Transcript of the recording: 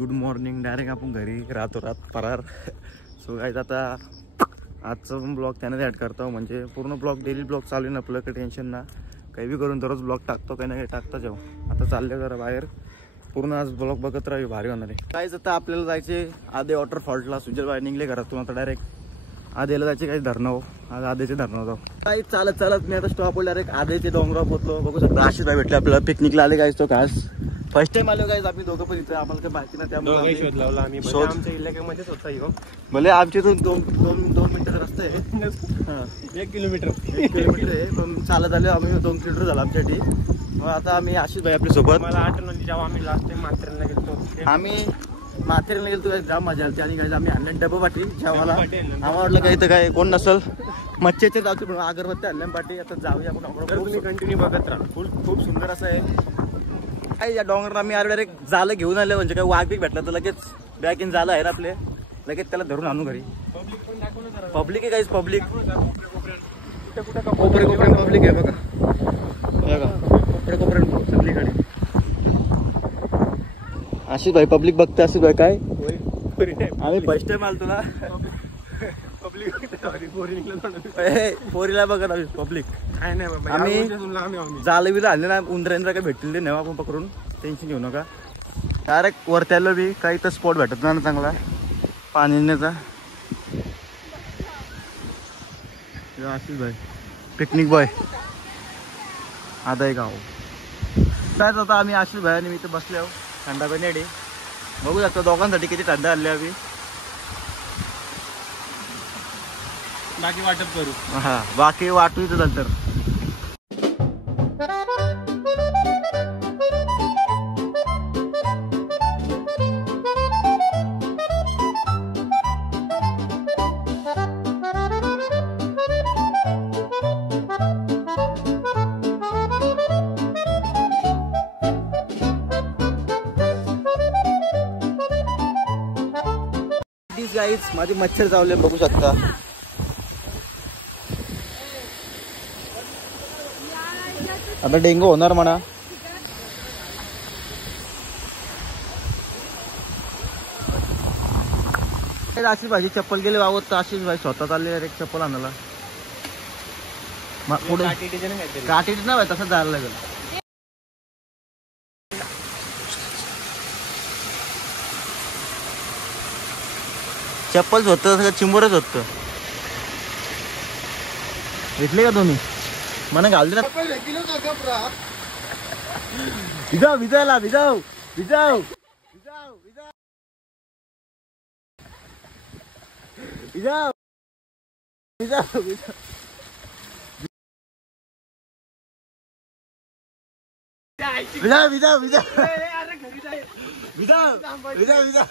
Good morning. Direct आपण घरी राहतो फरार. सो गाईज आता आजचा पण ब्लॉग त्याने ॲड करतो, म्हणजे पूर्ण ब्लॉग डेली ब्लॉग चालू आहे ना आपलं, काही टेन्शन ना. काही बी करून दररोज ब्लॉग टाकतो, काही ना काही टाकता जाऊ. आता चालले जरा बाहेर, पूर्ण आज ब्लॉग बघत राहू, भारी होणार आहे. काहीच आता आपल्याला जायचे आधे वॉटरफॉलला. सुजल बाहेर निघले घरातून आता डायरेक्ट आधेला जायचे. काही धरणं हो, आज आधेचे धरणं होतं. काही चालत चालत मी आता स्टॉपवर डायरेक्ट आधेचे डोंगरावर पोहोचलो. बघू शकता आशिष भाई भेटले आपल्याला, पिकनिकला आले गाईज. तो खास फर्स्ट टाइम आलो गाईज आम्ही दोघं पण इथं. आम्हाला काही माहिती ना, त्यामुळे शोध लावला आम्ही. आमच्या इलाक्यामध्येच होता ह्यो. भले आमच्या इथून दोन मिनिटाचा रस्ता आहे. 1 किलोमीटर आहे, पण चालत आलो आम्ही. 2 किलोमीटर झालं आमच्यासाठी. मग आता आम्ही आशिष भाई आपल्या सोबत. मला आठवण जेव्हा आम्ही लास्ट टाइम माथेरानला गेलो, आम्ही माथेरानला गेलो, जाम मजा आली. आणि काही आम्ही आणलं डबा पाठी जेवायला. आम्हाला वाटलं काही तर काय कोण नसल, मच्छीचे जाऊ पण अगरबत्ती आणल्या पाठी. आता जाऊया आपण. कंटिन्यू बघत राहा. खूप सुंदर असं आहे. काय या डोंगरात आम्ही डायरेक्ट जालं घेऊन आले, म्हणजे काय वाघ बीक भेटला तर लगेच बॅग इन झालं आहे आपले, लगेच त्याला धरून आणू घरी. पब्लिक आहे काहीच, पब्लिक कोपरे पब्लिक आहे बघा. कोपरे सगळीकडे. आशिष भाई पब्लिक बघते. आशिष भाई काय आम्ही फर्स्ट टाइम आलो तुला. पोरीला बघा पब्लिक. आम्ही जालं बी आणले ना, उंदरेंद्र काय भेटतील ते नेवा आपण पकडून, टेन्शन घेऊ नका. डायरेक्ट वरती आलो बी, काही तर स्पॉट भेटत ना चांगला पाण्याचा. आशिष भाई पिकनिक बॉय आता आहे गाव. काय आता आम्ही आशिष भाई आणि मी तर बसले आहो थंडा पाण्यासाठी. बघू शकता दोघांसाठी किती थंडा आणले आम्ही. बाकी वाटप करू. हा बाकी वाटू इथं नंतर. गाईज माझे मच्छर चावले बघू शकता. आता डेंगू होणार म्हणा. आशिष भाई चप्पल गेले वावत, तर आशिष भाई स्वतः चालले एक चप्पल आणायला. पुढे काठी नाही तसं जायला लागेल. चप्पल होतं सगळं चिंबरच होतं. घेतले का तुम्ही? मला घाल दे ना. भिजाव भिजायला भिजाव भिजाव भिजाव भिजाव भिजाव भिजाव भिजाव भिजाव भिजाव भिजाव भिजाव.